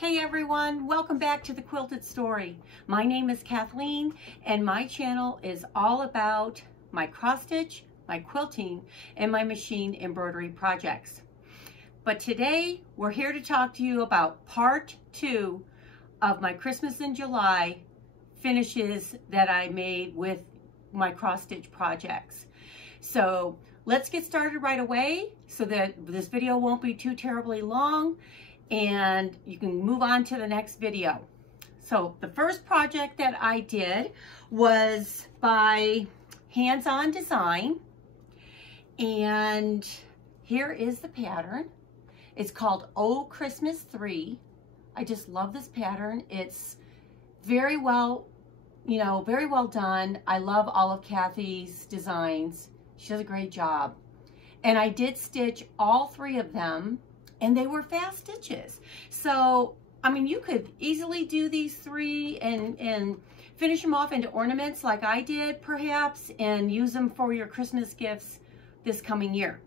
Hey everyone, welcome back to the Quilted Story. My name is Kathleen and my channel is all about my cross stitch, my quilting, and my machine embroidery projects. But today we're here to talk to you about part 2 of my Christmas in July finishes that I made with my cross stitch projects. So let's get started right away so that this video won't be too terribly long and you can move on to the next video. So the first project that I did was by Hands-On Design, and here is the pattern. It's called Oh Christmas 3. I just love this pattern. It's very well, very well done. I love all of Kathy's designs. She does a great job. And I did stitch all 3 of them, and they were fast stitches. So, I mean, you could easily do these 3 and finish them off into ornaments like I did, perhaps, and use them for your Christmas gifts this coming year.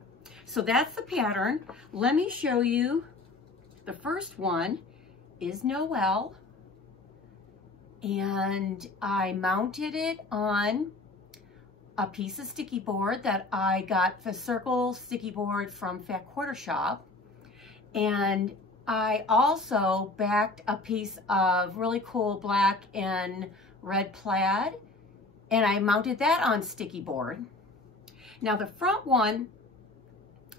So that's the pattern. Let me show you. The first one is Noel, and I mounted it on a piece of sticky board that I got the circle sticky board from Fat Quarter Shop. And I also backed a piece of really cool black and red plaid, and I mounted that on sticky board. Now the front one,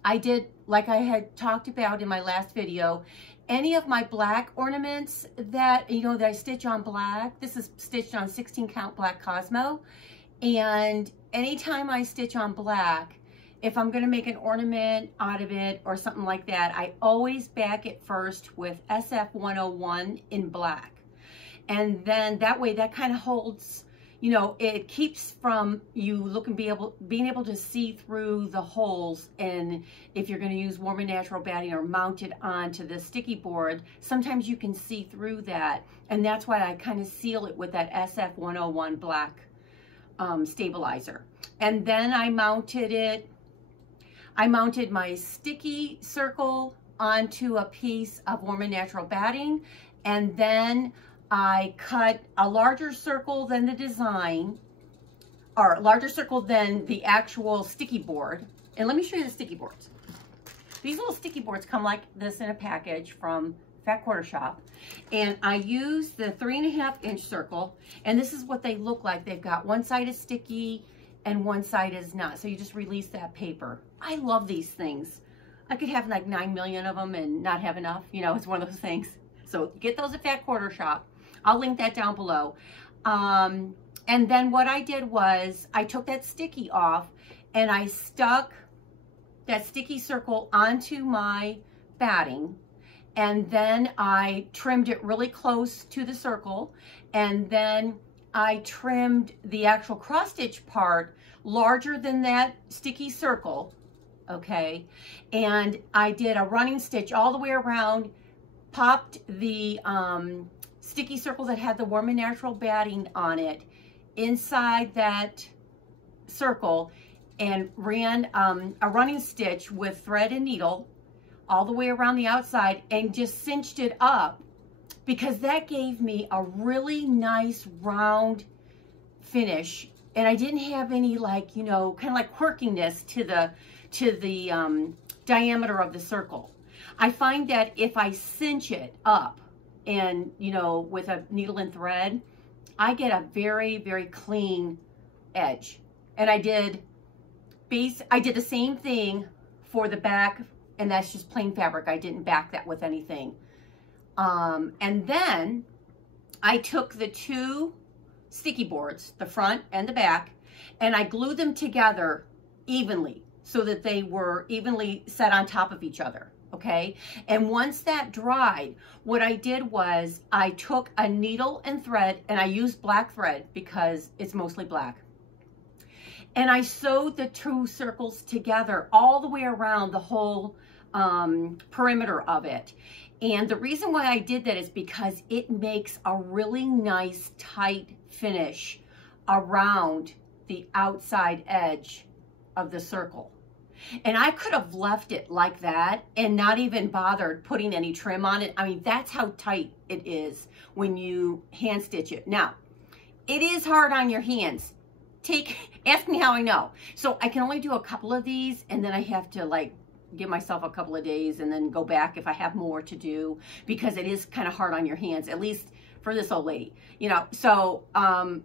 I did, like I had talked about in my last video, any of my black ornaments that, that I stitch on black. This is stitched on 16 count black Cosmo. And anytime I stitch on black, if I'm going to make an ornament out of it or something like that, I always back it first with SF 101 in black. And then that way that kind of holds, it keeps from you being able to see through the holes. And if you're going to use warm and natural batting or mount it onto the sticky board, sometimes you can see through that. And that's why I kind of seal it with that SF 101 black stabilizer. And then I mounted my sticky circle onto a piece of warm and natural batting, and then I cut a larger circle than the design, or a larger circle than the actual sticky board. And let me show you the sticky boards. These little sticky boards come like this in a package from Fat Quarter Shop, and I use the 3.5-inch circle, and this is what they look like. They've got one side is sticky and one side is not. So you just release that paper. I love these things. I could have like 9 million of them and not have enough. It's one of those things. So get those at Fat Quarter Shop. I'll link that down below. And then what I did was I took that sticky off and I stuck that sticky circle onto my batting. And then I trimmed it really close to the circle. And then I trimmed the actual cross stitch part larger than that sticky circle, okay? And I did a running stitch all the way around, popped the sticky circle that had the warm and natural batting on it inside that circle, and ran a running stitch with thread and needle all the way around the outside and just cinched it up, because that gave me a really nice round finish. And I didn't have any kind of like quirkiness to the diameter of the circle. I find that if I cinch it up and, with a needle and thread, I get a very, very clean edge. And I did the same thing for the back, and that's just plain fabric. I didn't back that with anything. And then I took the 2 sticky boards, the front and the back, and I glued them together evenly so that they were evenly set on top of each other, okay? And once that dried, what I did was I took a needle and thread, and I used black thread because it's mostly black. And I sewed the 2 circles together all the way around the whole perimeter of it. And the reason why I did that is because it makes a really nice tight finish around the outside edge of the circle. And I could have left it like that and not even bothered putting any trim on it. I mean, that's how tight it is when you hand stitch it. Now, it is hard on your hands. Ask me how I know. So I can only do a couple of these, and then I have to like give myself a couple of days and then go back if I have more to do, because it is kind of hard on your hands, at least for this old lady, you know. So,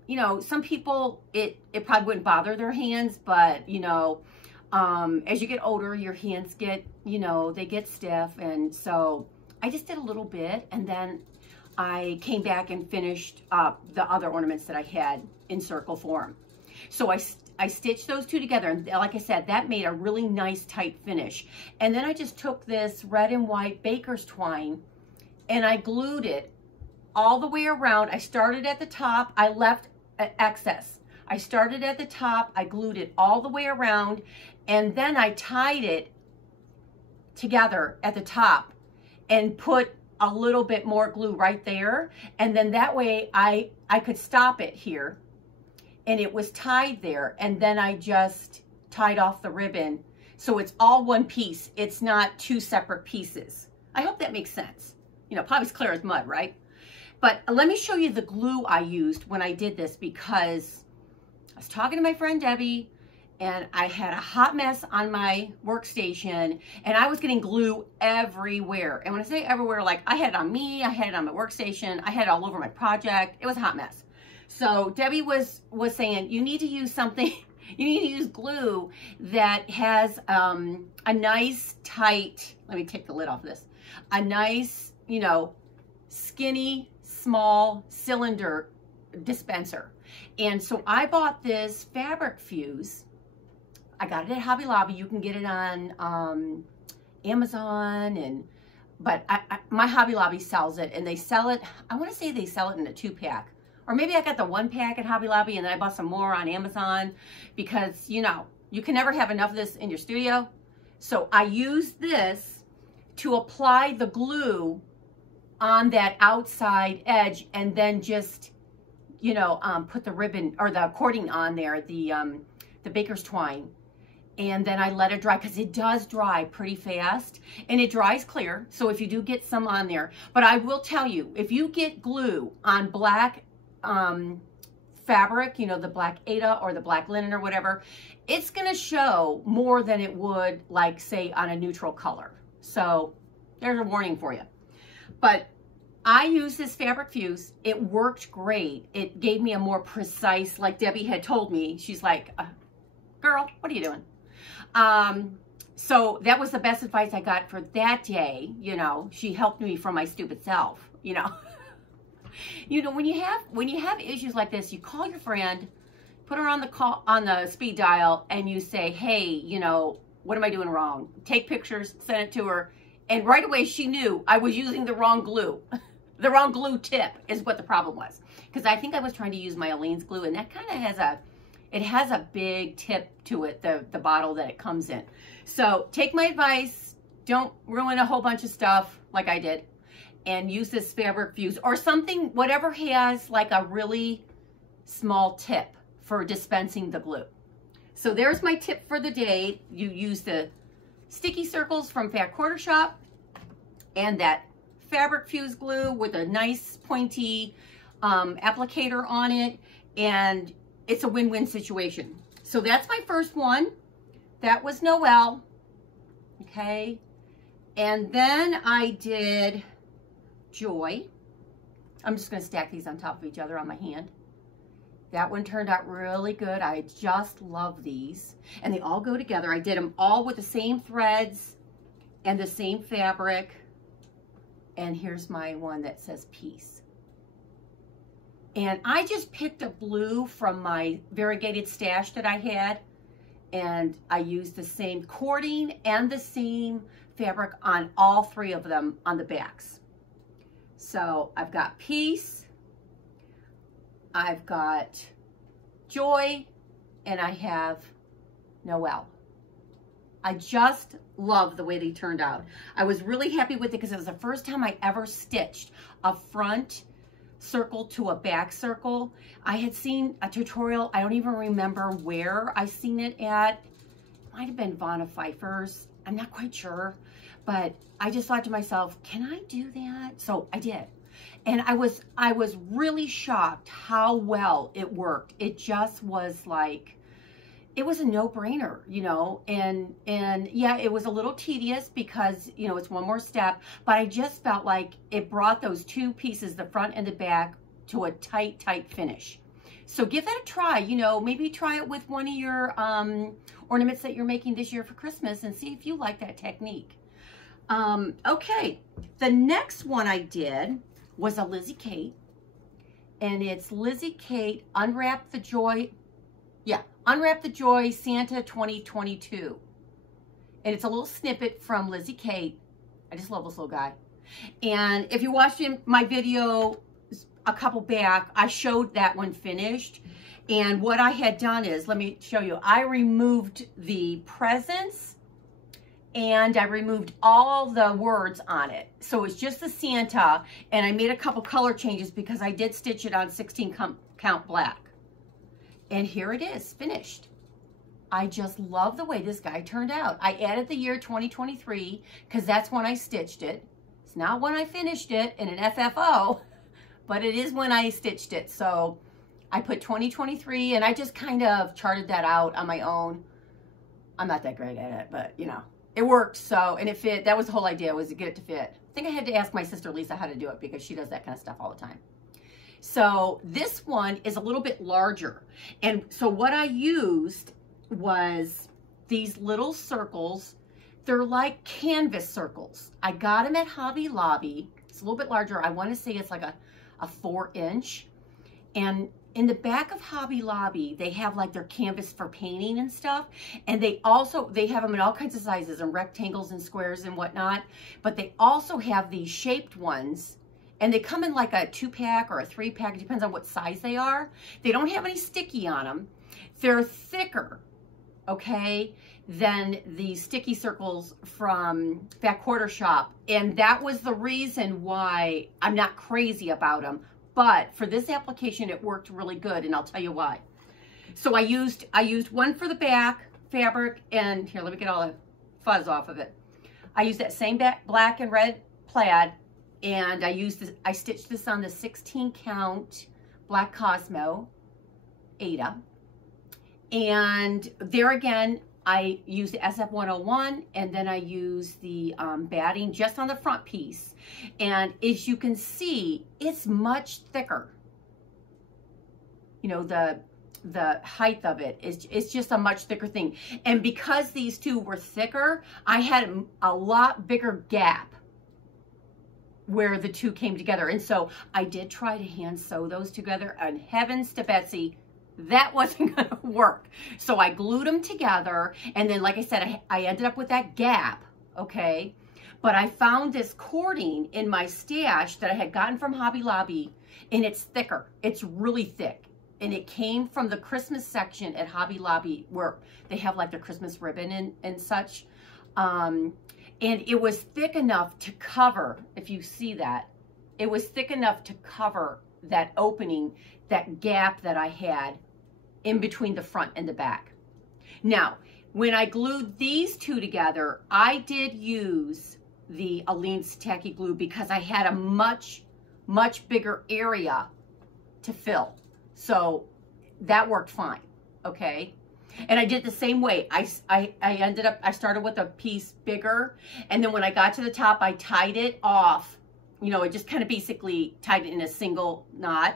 you know, some people, it probably wouldn't bother their hands, but, you know, as you get older, your hands get, you know, they get stiff. And so I just did a little bit, and then I came back and finished up the other ornaments that I had in circle form. So I stitched those two together, and like I said, that made a really nice tight finish. And then I just took this red and white baker's twine and I glued it all the way around. I started at the top, I left excess. I started at the top, I glued it all the way around, and then I tied it together at the top and put a little bit more glue right there. And then that way I could stop it here, and it was tied there. And then I just tied off the ribbon. So it's all one piece. It's not two separate pieces. I hope that makes sense. You know, probably as clear as mud, right? But let me show you the glue I used when I did this, because I was talking to my friend Debbie, and I had a hot mess on my workstation, and I was getting glue everywhere. And when I say everywhere, like I had it on me, I had it on my workstation, I had it all over my project. It was a hot mess. So Debbie was saying, you need to use something, you need to use glue that has a nice tight, let me take the lid off of this, a nice, you know, skinny, small cylinder dispenser. And so I bought this fabric fuse. I got it at Hobby Lobby. You can get it on Amazon, but my Hobby Lobby sells it, and they sell it, I want to say they sell it in a 2-pack. Or maybe I got the 1-pack at Hobby Lobby, and then I bought some more on Amazon, because, you know, you can never have enough of this in your studio. So I used this to apply the glue on that outside edge, and then just, you know, put the ribbon or the cording on there, the baker's twine. And then I let it dry, because it does dry pretty fast, and it dries clear. So if you do get some on there, but I will tell you, if you get glue on black fabric, you know, the black Aida or the black linen or whatever, it's going to show more than it would, like, say, on a neutral color. So there's a warning for you. But I used this fabric fuse. It worked great. It gave me a more precise, like Debbie had told me. She's like, girl, what are you doing? So that was the best advice I got for that day. You know, she helped me from my stupid self, you know. You know, when you have issues like this, you call your friend, put her on the speed dial, and you say, hey, you know, what am I doing wrong? Take pictures, send it to her, and right away she knew I was using the wrong glue. The wrong glue tip is what the problem was, because I think I was trying to use my Aleene's glue, and that kind of has a big tip to it, the bottle that it comes in. So take my advice, don't ruin a whole bunch of stuff like I did, and use this fabric fuse or something, whatever has like a really small tip for dispensing the glue. So there's my tip for the day. You use the sticky circles from Fat Quarter Shop and that fabric fuse glue with a nice pointy applicator on it, and it's a win-win situation. So that's my first one. That was Noelle, okay? And then I did Joy. I'm just gonna stack these on top of each other on my hand. That one turned out really good. I just love these. And they all go together. I did them all with the same threads and the same fabric. And here's my one that says peace. And I just picked a blue from my variegated stash that I had, and I used the same cording and the same fabric on all three of them on the backs. So I've got peace, I've got Joy, and I have Noelle. I just love the way they turned out. I was really happy with it because it was the first time I ever stitched a front circle to a back circle. I had seen a tutorial, I don't even remember where I seen it at, might have been Vanna Pfeiffer's. I'm not quite sure, but I just thought to myself, can I do that? So I did. And I was really shocked how well it worked. It just was like, it was a no-brainer, you know, and yeah, it was a little tedious because, you know, it's one more step, but I just felt like it brought those two pieces, the front and the back, to a tight finish. So give that a try, you know, maybe try it with one of your ornaments that you're making this year for Christmas and see if you like that technique. Okay, the next one I did was a Lizzie Kate, and it's Lizzie Kate Unwrap the Joy, Unwrap the Joy Santa 2022. And it's a little snippet from Lizzie Kate. I just love this little guy. And if you watched my video a couple back, I showed that one finished. And what I had done is, let me show you, I removed the presents and I removed all the words on it. So it's just the Santa, and I made a couple color changes because I did stitch it on 16 count black. And here it is, finished. I just love the way this guy turned out. I added the year 2023 because that's when I stitched it. It's not when I finished it in an FFO, but it is when I stitched it. So I put 2023, and I just kind of charted that out on my own. I'm not that great at it, but you know, it worked. So, and it fit. That was the whole idea, was to get it to fit. I think I had to ask my sister Lisa how to do it because she does that kind of stuff all the time. So this one is a little bit larger. And so what I used was these little circles. They're like canvas circles. I got them at Hobby Lobby. It's a little bit larger. I want to say it's like a 4-inch. And in the back of Hobby Lobby, they have like their canvas for painting and stuff. And they have them in all kinds of sizes, and rectangles and squares and whatnot. But they also have these shaped ones. And they come in like a 2-pack or a 3-pack. It depends on what size they are. They don't have any sticky on them. They're thicker, okay, than the sticky circles from Fat Quarter Shop. And that was the reason why I'm not crazy about them. But for this application, it worked really good, and I'll tell you why. So I used one for the back fabric, and here, let me get all the fuzz off of it. I used that same black and red plaid. And I stitched this on the 16 count black Cosmo Ada. And there again, I used the SF101, and then I used the batting just on the front piece. And as you can see, it's much thicker. You know, the height of it is just a much thicker thing. And because these two were thicker, I had a lot bigger gap where the two came together. And so I did try to hand sew those together, and heavens to Betsy, that wasn't gonna work. So I glued them together, and then like I said, I ended up with that gap, okay? But I found this cording in my stash that I had gotten from Hobby Lobby, and it's thicker. It's really thick. And it came from the Christmas section at Hobby Lobby, where they have like their Christmas ribbon and such. And it was thick enough to cover, if you see that, it was thick enough to cover that opening, that gap that I had in between the front and the back. Now, when I glued these two together, I did use the Aleene's Tacky Glue because I had a much bigger area to fill. So that worked fine, okay? And I did the same way. I started with a piece bigger, and then when I got to the top, I tied it off. You know, I just kind of basically tied it in a single knot.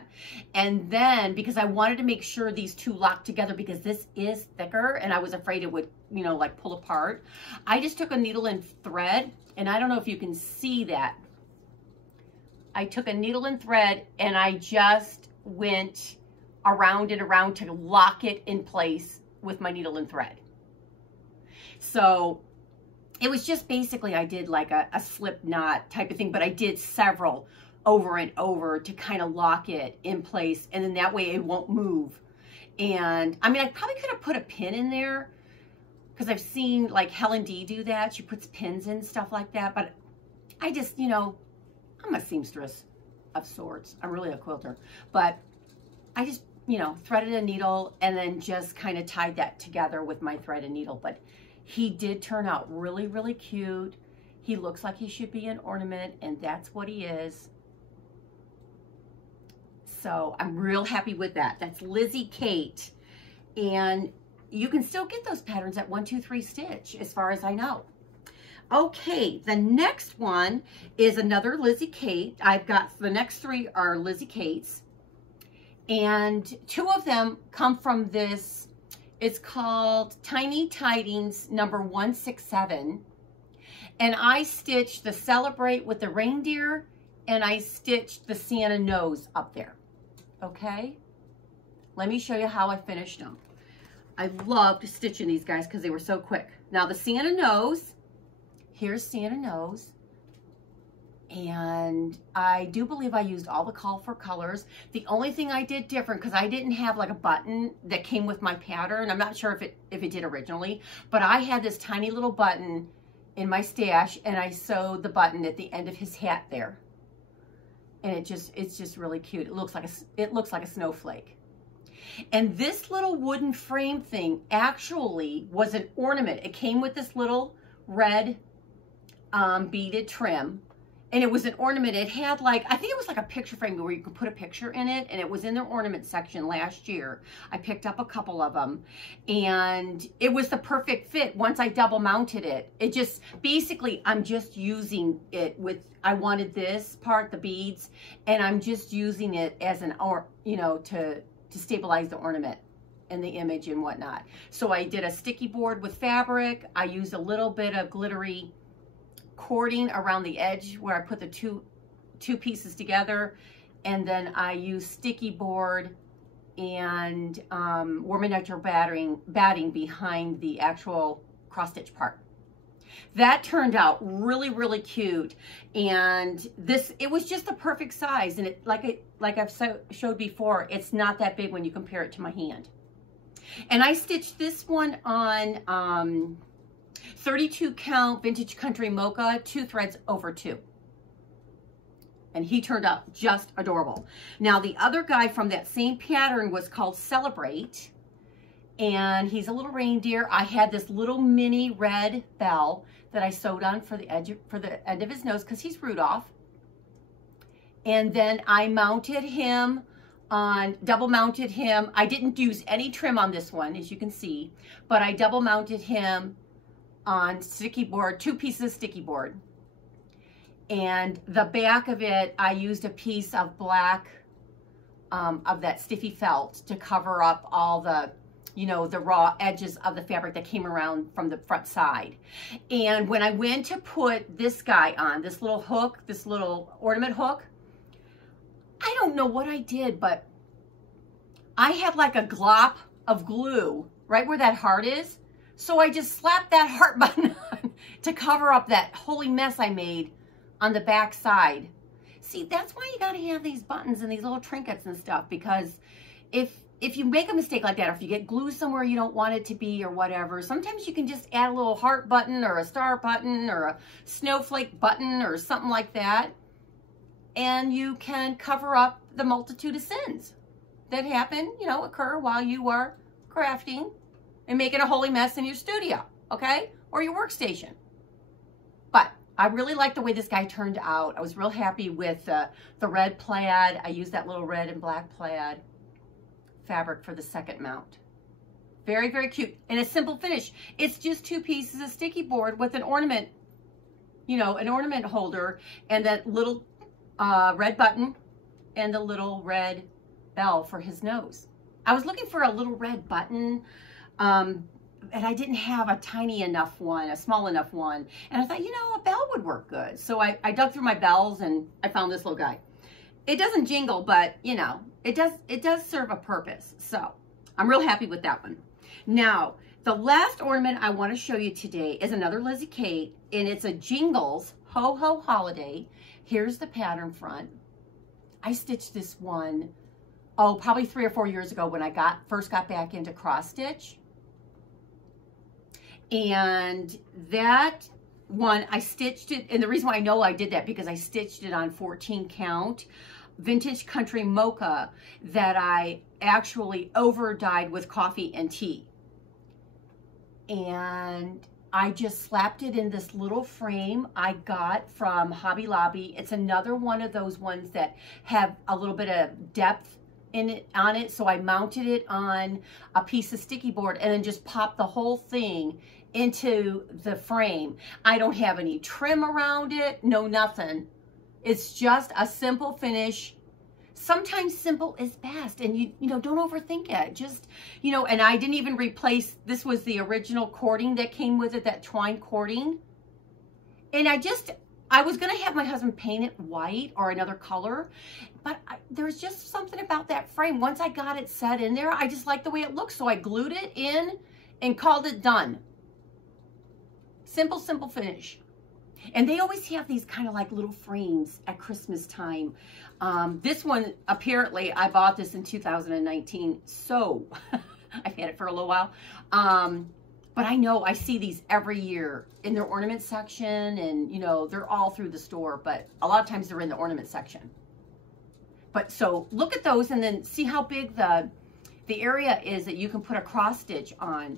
And then, because I wanted to make sure these two locked together, because this is thicker, and I was afraid it would, you know, like pull apart, I just took a needle and thread, and I don't know if you can see that. I took a needle and thread, and I just went around and around to lock it in place with my needle and thread. So it was just basically, I did like a slip knot type of thing, but I did several over and over to kind of lock it in place, and then that way it won't move. And I mean, I probably could have put a pin in there, because I've seen like Helen D do that. She puts pins in, stuff like that. But I just, you know, I'm a seamstress of sorts. I'm really a quilter. But I just, you know, threaded a needle and then just kind of tied that together with my thread and needle. But He did turn out really, really cute. He looks like he should be an ornament, and that's what he is. So I'm real happy with that. That's Lizzie Kate. And you can still get those patterns at 123 Stitch, as far as I know. Okay, the next one is another Lizzie Kate. I've got, the next three are Lizzie Kates. And two of them come from this, it's called Tiny Tidings number 167. And I stitched the Celebrate with the reindeer, and I stitched the Santa nose up there. Okay, let me show you how I finished them. I loved stitching these guys because they were so quick. Now the Santa nose, here's Santa nose. And I do believe I used all the call for colors. The only thing I did different, because I didn't have like a button that came with my pattern. I'm not sure if it did originally, but I had this tiny little button in my stash, and I sewed the button at the end of his hat there. And it's just really cute. It looks like a snowflake. And this little wooden frame thing actually was an ornament. It came with this little red beaded trim, and it was an ornament. It had like, I think it was like a picture frame where you could put a picture in it, and it was in the ornament section last year. I picked up a couple of them, and it was the perfect fit once I double mounted it. It just, basically, I'm just using it with, I wanted this part, the beads, and I'm just using it as an, or you know, to stabilize the ornament and the image and whatnot. So I did a sticky board with fabric. I used a little bit of glittery cording around the edge where I put the two pieces together, and then I used sticky board and Warm and Natural batting behind the actual cross stitch part. That turned out really, really cute, and it was just the perfect size, and it like I've showed before, it's not that big when you compare it to my hand. And I stitched this one on 32 count Vintage Country Mocha, 2 threads over 2. And he turned out just adorable. Now the other guy from that same pattern was called Celebrate, and he's a little reindeer. I had this little mini red bell that I sewed on for the end of his nose because he's Rudolph. And then I mounted him on, double mounted him. I didn't use any trim on this one, as you can see, but I double mounted him on sticky board, 2 pieces of sticky board. And the back of it, I used a piece of black, of that stiffy felt to cover up all the, you know, the raw edges of the fabric that came around from the front side. And when I went to put this guy on, this little hook, this little ornament hook, I don't know what I did, but I had like a glop of glue right where that heart is. So I just slapped that heart button on to cover up that holy mess I made on the back side. See, that's why you got to have these buttons and these little trinkets and stuff, because if you make a mistake like that, or if you get glue somewhere you don't want it to be or whatever, sometimes you can just add a little heart button or a star button or a snowflake button or something like that, and you can cover up the multitude of sins that happen, you know, occur while you are crafting and making a holy mess in your studio, okay? Or your workstation. But I really like the way this guy turned out. I was real happy with the red plaid. I used that little red and black plaid fabric for the second mount. Very, very cute. And a simple finish. It's just 2 pieces of sticky board with an ornament, you know, an ornament holder and that little red button and a little red bell for his nose. I was looking for a little red button, and I didn't have a tiny enough one, a small enough one. And I thought, you know, a bell would work good. So I dug through my bells and I found this little guy. It doesn't jingle, but you know, it does serve a purpose. So I'm real happy with that one. Now, the last ornament I want to show you today is another Lizzie Kate, and it's a Jingles Ho Ho Holiday. Here's the pattern front. I stitched this one, oh, probably 3 or 4 years ago when I first got back into cross stitch. And that one, I stitched it, and the reason why I know I did that because I stitched it on 14 count Vintage Country Mocha that I actually over dyed with coffee and tea. And I just slapped it in this little frame I got from Hobby Lobby. It's another one of those ones that have a little bit of depth in it, on it. So I mounted it on a piece of sticky board and then just popped the whole thing into the frame. I don't have any trim around it, no nothing. It's just a simple finish. Sometimes simple is best, and you know, don't overthink it. Just, you know, and I didn't even replace, this was the original cording that came with it, that twine cording. And I was gonna have my husband paint it white or another color, but there's just something about that frame. Once I got it set in there, I just liked the way it looked, so I glued it in and called it done. Simple, simple finish. And they always have these kind of like little frames at Christmas time. This one, apparently, I bought this in 2019, so I've had it for a little while. But I know I see these every year in their ornament section, and you know, they're all through the store, but a lot of times they're in the ornament section. But so look at those and then see how big the area is that you can put a cross stitch on,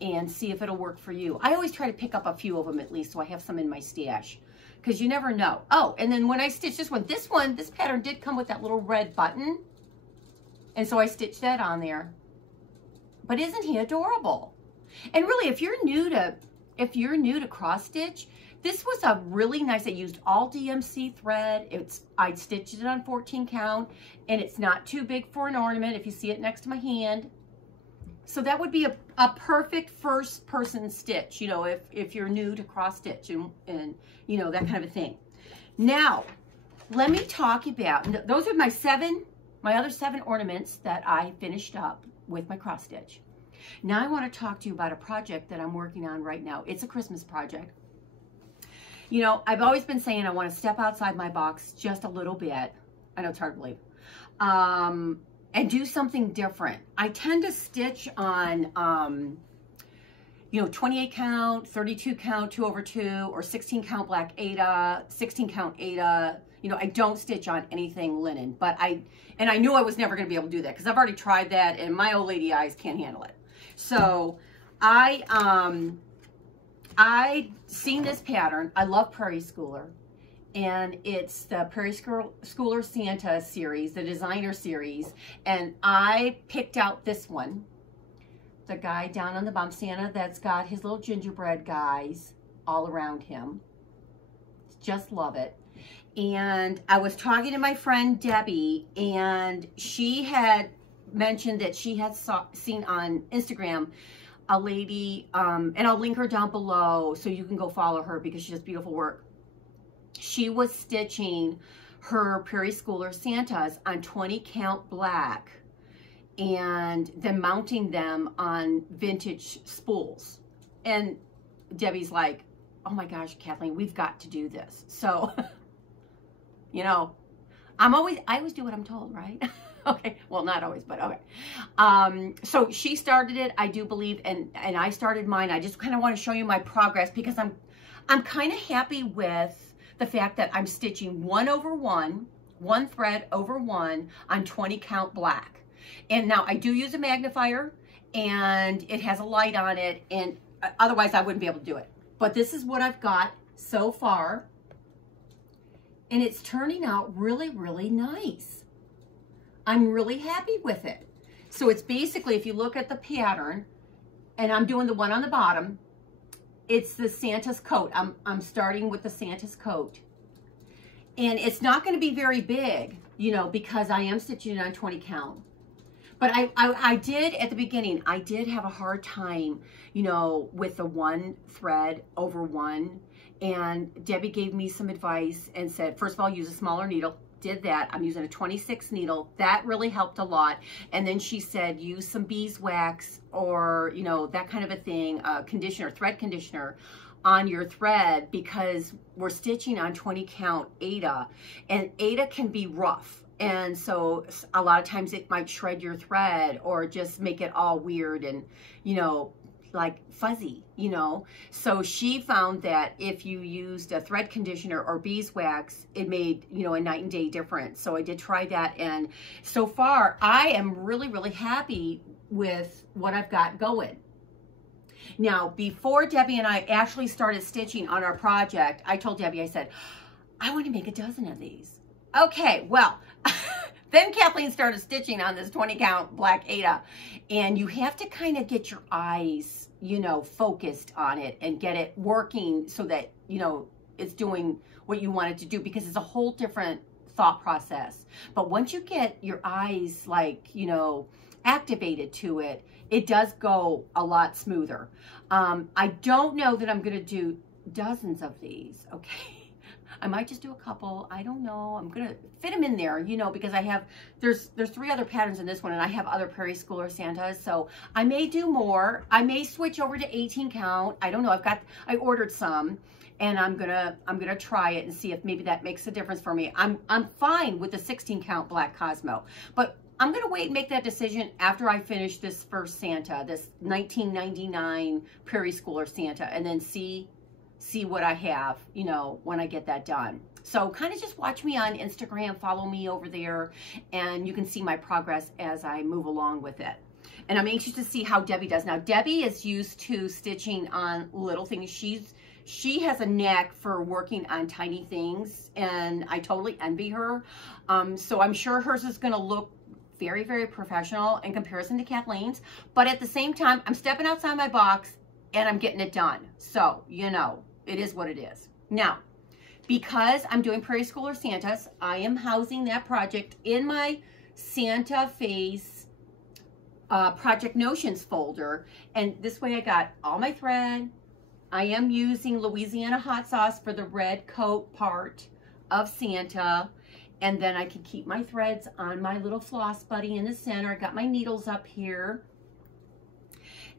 and see if it'll work for you. I always try to pick up a few of them at least, so I have some in my stash, because you never know. Oh, and then when I stitch this pattern did come with that little red button, and so I stitched that on there. But isn't he adorable? And really, if you're new to cross stitch, this was a really nice. I used all DMC thread. I stitched it on 14 count, and it's not too big for an ornament. If you see it next to my hand. So that would be a perfect first person stitch, you know, if you're new to cross stitch and you know, that kind of a thing. Now, let me talk about, those are my other 7 ornaments that I finished up with my cross stitch. Now I want to talk to you about a project that I'm working on right now. It's a Christmas project. You know, I've always been saying I want to step outside my box just a little bit. I know it's hard to believe. And do something different. I tend to stitch on, you know, 28 count, 32 count, 2/2, or 16 count black Aida, 16 count Aida. You know, I don't stitch on anything linen, but I knew I was never going to be able to do that because I've already tried that and my old lady eyes can't handle it. So I seen this pattern. I love Prairie Schooler. And it's the Prairie Schooler Santa series, the designer series. And I picked out this one. The guy down on the bottom, Santa, that's got his little gingerbread guys all around him. Just love it. And I was talking to my friend Debbie, and she had mentioned that she had seen on Instagram a lady, and I'll link her down below so you can go follow her because she does beautiful work. She was stitching her Prairie Schooler Santas on 20 count black and then mounting them on vintage spools. And Debbie's like, oh my gosh, Kathleen, we've got to do this. So, you know, I always do what I'm told, right? Okay, well, not always, but okay. So she started it, I do believe, and I started mine. I just kind of want to show you my progress because I'm kind of happy with the fact that I'm stitching 1/1, 1 thread over 1 on 20 count black. And now I do use a magnifier and it has a light on it, and otherwise I wouldn't be able to do it. But this is what I've got so far. And it's turning out really, really nice. I'm really happy with it. So it's basically, if you look at the pattern, and I'm doing the one on the bottom, it's the Santa's coat. I'm starting with the Santa's coat. And it's not going to be very big, you know, because I am stitching it on 20 count. But I did, at the beginning, I did have a hard time, you know, with the 1 thread over 1. And Debbie gave me some advice and said, first of all, use a smaller needle. Did that. I'm using a 26 needle. That really helped a lot. And then she said, use some beeswax or, you know, that kind of a thing, conditioner, thread conditioner on your thread, because we're stitching on 20 count Aida, and Aida can be rough. And so a lot of times it might shred your thread or just make it all weird and, you know, like fuzzy, you know. So she found that if you used a thread conditioner or beeswax, it made, you know, a night and day difference. So I did try that, and so far I am really, really happy with what I've got going. Now, before Debbie and I actually started stitching on our project, I told Debbie, I said, I want to make a dozen of these. Okay, well, then Kathleen started stitching on this 20 count black Aida, and you have to kind of get your eyes, you know, focused on it and get it working so that, you know, it's doing what you want it to do, because it's a whole different thought process. But once you get your eyes, like, you know, activated to it, it does go a lot smoother. I don't know that I'm going to do dozens of these, okay? I might just do a couple. I don't know. I'm going to fit them in there, you know, because I have, there's 3 other patterns in this one, and I have other Prairie Schooler Santas. So I may do more. I may switch over to 18 count. I don't know. I ordered some, and I'm going to try it and see if maybe that makes a difference for me. I'm fine with the 16 count black Cosmo, but I'm going to wait and make that decision after I finish this first Santa, this 1999 Prairie Schooler Santa, and then see what I have, you know, when I get that done. So kind of just watch me on Instagram, follow me over there, and you can see my progress as I move along with it. And I'm anxious to see how Debbie does. Now, Debbie is used to stitching on little things. She has a knack for working on tiny things, and I totally envy her. So I'm sure hers is going to look very, very professional in comparison to Kathleen's. But at the same time, I'm stepping outside my box, and I'm getting it done. So, you know, it is what it is. Now, because I'm doing Prairie Schooler Santas, I am housing that project in my Santa Face Project Notions folder. And this way I got all my thread. I am using Louisiana hot sauce for the red coat part of Santa. And then I can keep my threads on my little floss buddy in the center. I got my needles up here.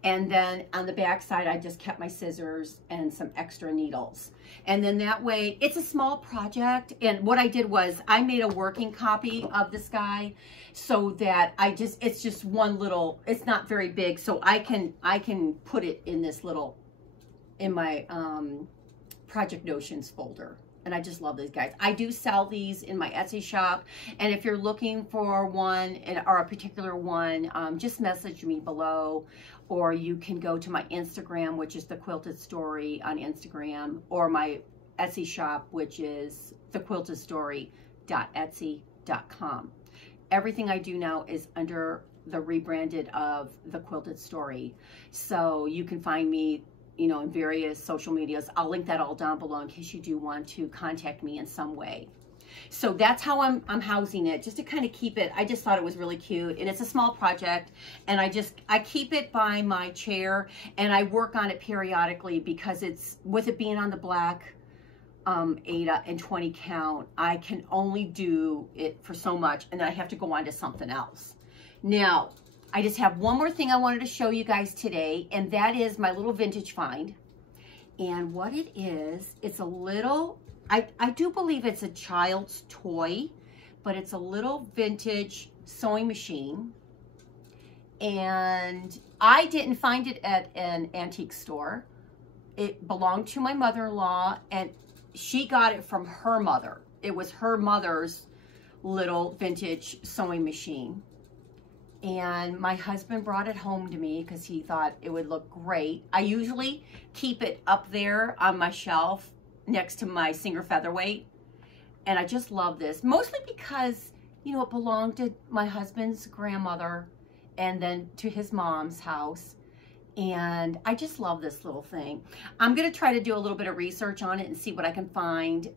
And then on the back side, I just kept my scissors and some extra needles. And then that way, it's a small project. And what I did was I made a working copy of this guy so that it's just one little, it's not very big. So I can put it in this little, in my Project Notions folder. And I just love these guys. I do sell these in my Etsy shop. And if you're looking for one or a particular one, just message me below. Or you can go to my Instagram, which is The Quilted Story on Instagram. Or my Etsy shop, which is thequiltedstory.etsy.com. Everything I do now is under the rebranded of The Quilted Story. So you can find me, you know, in various social medias. I'll link that all down below in case you do want to contact me in some way. So that's how I'm housing it, just to kind of keep it. I just thought it was really cute, and it's a small project, and I keep it by my chair, and I work on it periodically because it's, with it being on the black Aida and 20 count, I can only do it for so much, and then I have to go on to something else. Now, I just have one more thing I wanted to show you guys today, and that is my little vintage find. And what it is, it's a little, I do believe it's a child's toy, but it's a little vintage sewing machine. And I didn't find it at an antique store. It belonged to my mother-in-law, and she got it from her mother. It was her mother's little vintage sewing machine. And my husband brought it home to me because he thought it would look great. I usually keep it up there on my shelf next to my Singer Featherweight. And I just love this, mostly because, you know, it belonged to my husband's grandmother and then to his mom's house. And I just love this little thing. I'm going to try to do a little bit of research on it and see what I can find,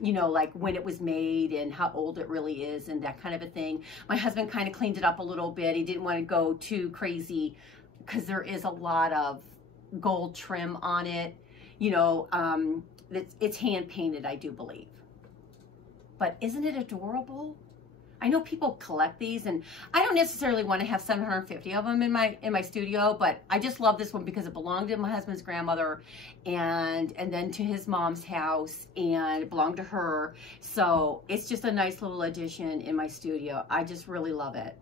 you know, like when it was made and how old it really is and that kind of a thing. My husband kind of cleaned it up a little bit. He didn't want to go too crazy because there is a lot of gold trim on it. You know, it's hand painted, I do believe. But isn't it adorable? I know people collect these, and I don't necessarily want to have 750 of them in my studio, but I just love this one because it belonged to my husband's grandmother and then to his mom's house, and it belonged to her. So it's just a nice little addition in my studio. I just really love it.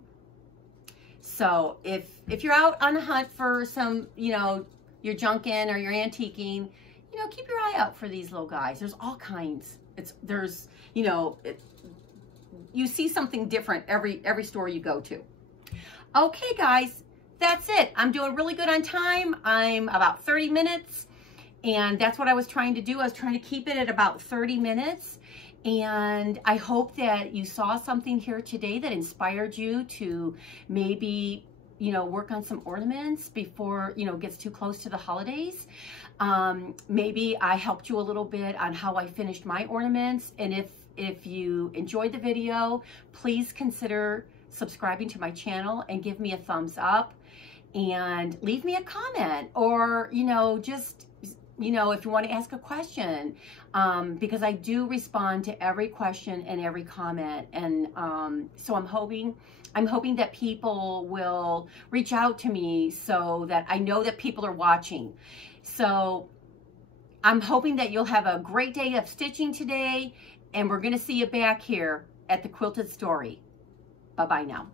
So if you're out on the hunt for some, you know, you're junking or you're antiquing, you know, keep your eye out for these little guys. There's all kinds. There's, you know, you see something different every store you go to. Okay, guys, that's it. I'm doing really good on time. I'm about 30 minutes, and that's what I was trying to do. I was trying to keep it at about 30 minutes. And I hope that you saw something here today that inspired you to maybe, you know, work on some ornaments before, you know, it gets too close to the holidays. Maybe I helped you a little bit on how I finished my ornaments. And if you enjoyed the video, please consider subscribing to my channel and give me a thumbs up and leave me a comment, or, you know, just, you know, if you want to ask a question, because I do respond to every question and every comment. And so I'm hoping that people will reach out to me so that I know that people are watching. So I'm hoping that you'll have a great day of stitching today, and we're going to see you back here at the Quilted Story. Bye-bye now.